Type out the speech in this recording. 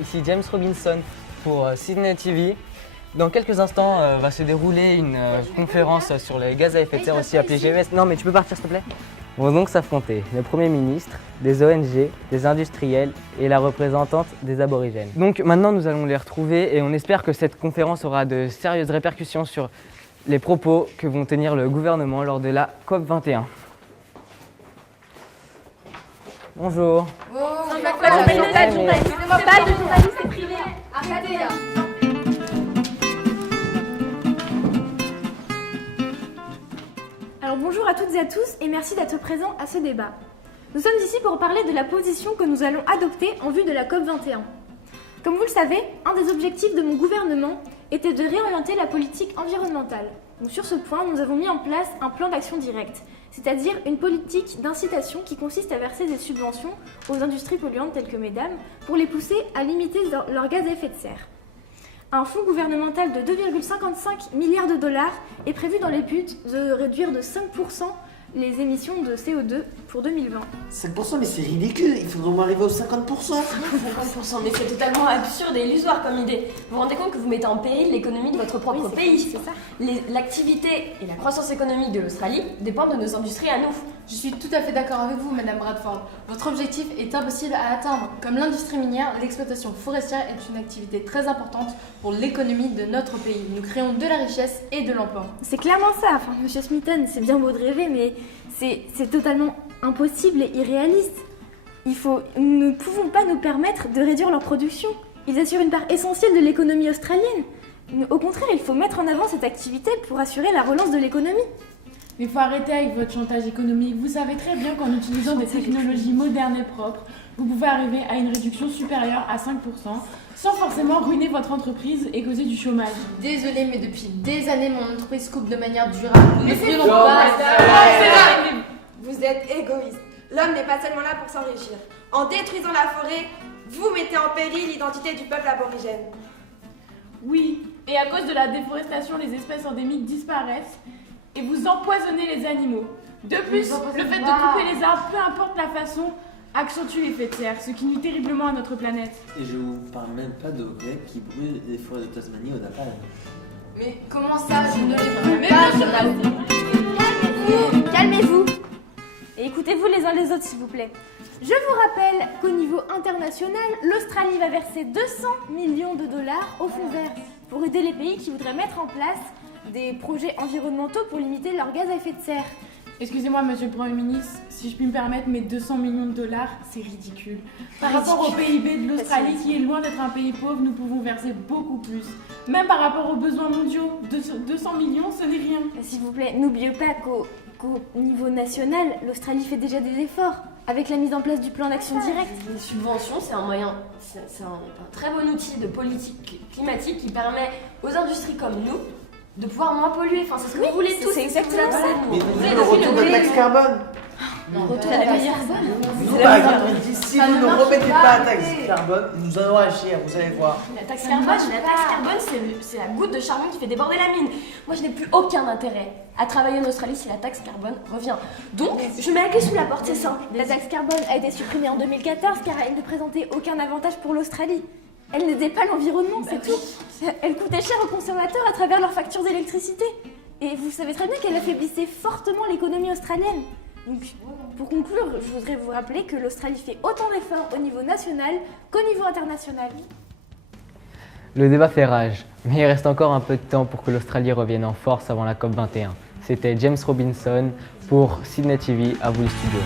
Ici James Robinson pour Sydney TV. Dans quelques instants va se dérouler une conférence sur les gaz à effet de serre, aussi appelée GES. Non mais tu peux partir s'il te plaît. Vont donc s'affronter le Premier ministre, des ONG, des industriels et la représentante des aborigènes. Donc maintenant nous allons les retrouver et on espère que cette conférence aura de sérieuses répercussions sur les propos que vont tenir le gouvernement lors de la COP21. Bonjour. Alors bonjour à toutes et à tous et merci d'être présents à ce débat. Nous sommes ici pour parler de la position que nous allons adopter en vue de la COP21. Comme vous le savez, un des objectifs de mon gouvernement était de réorienter la politique environnementale. Donc sur ce point, nous avons mis en place un plan d'action direct, c'est-à-dire une politique d'incitation qui consiste à verser des subventions aux industries polluantes telles que Mesdames pour les pousser à limiter leurs gaz à effet de serre. Un fonds gouvernemental de 2,55 milliards de dollars est prévu dans les buts de réduire de 5% les émissions de CO2 pour 2020. 5%, mais c'est ridicule, il faudrait au moins arriver aux 50%. 50%, mais c'est totalement absurde et illusoire comme idée. Vous vous rendez compte que vous mettez en péril l'économie de votre propre pays. C'est ça. L'activité et la croissance économique de l'Australie dépendent de nos industries à nous. Je suis tout à fait d'accord avec vous, Madame Bradford. Votre objectif est impossible à atteindre. Comme l'industrie minière, l'exploitation forestière est une activité très importante pour l'économie de notre pays. Nous créons de la richesse et de l'emploi. C'est clairement ça, enfin, Monsieur Smithon, c'est bien beau de rêver, mais c'est totalement impossible et irréaliste. Nous ne pouvons pas nous permettre de réduire leur production. Ils assurent une part essentielle de l'économie australienne. Au contraire, il faut mettre en avant cette activité pour assurer la relance de l'économie. Il faut arrêter avec votre chantage économique. Vous savez très bien qu'en utilisant des technologies modernes et propres, vous pouvez arriver à une réduction supérieure à 5%, sans forcément ruiner votre entreprise et causer du chômage. Désolée, mais depuis des années, mon entreprise coupe de manière durable. Mais Ne c'est brûlons pas. Vous êtes égoïste. L'homme n'est pas seulement là pour s'enrichir. En détruisant la forêt, vous mettez en péril l'identité du peuple aborigène. Oui, et à cause de la déforestation, les espèces endémiques disparaissent et vous empoisonnez les animaux. De plus, le fait de couper les arbres, peu importe la façon, accentue l'effet de serre, ce qui nuit terriblement à notre planète. Et je vous parle même pas de Greg qui brûle les forêts de Tasmanie au Napalm. Mais comment ça, je ne les Mais brûle pas. Calmez-vous et écoutez-vous les uns les autres, s'il vous plaît. Je vous rappelle qu'au niveau international, l'Australie va verser 200 millions de dollars au fonds vert pour aider les pays qui voudraient mettre en place des projets environnementaux pour limiter leurs gaz à effet de serre. Excusez-moi, monsieur le Premier ministre, si je puis me permettre, mais 200 millions de dollars, c'est ridicule. Par rapport au PIB de l'Australie, qui est loin d'être un pays pauvre, nous pouvons verser beaucoup plus. Même par rapport aux besoins mondiaux, 200 millions, ce n'est rien. S'il vous plaît, n'oubliez pas qu'au niveau national, l'Australie fait déjà des efforts avec la mise en place du plan d'action direct. Les subventions, c'est un moyen, c'est un très bon outil de politique climatique qui permet aux industries comme nous de pouvoir moins polluer. Enfin, c'est ce que vous voulez tous. C'est exactement ça. Mais vous voulez le retour de la taxe carbone. Retour à la taxe carbone. Si vous ne remettez pas la taxe carbone, nous allons agir, vous allez voir. La taxe carbone, c'est la goutte de charbon qui fait déborder la mine. Moi, je n'ai plus aucun intérêt à travailler en Australie si la taxe carbone revient. Donc, je mets la clé sous la porte, c'est simple. La taxe carbone a été supprimée en 2014 car elle ne présentait aucun avantage pour l'Australie. Elle n'aidait pas l'environnement, c'est tout. Elle coûtait cher aux consommateurs à travers leurs factures d'électricité. Et vous savez très bien qu'elle affaiblissait fortement l'économie australienne. Donc, pour conclure, je voudrais vous rappeler que l'Australie fait autant d'efforts au niveau national qu'au niveau international. Le débat fait rage, mais il reste encore un peu de temps pour que l'Australie revienne en force avant la COP21. C'était James Robinson pour Sydney TV, à vous les studios.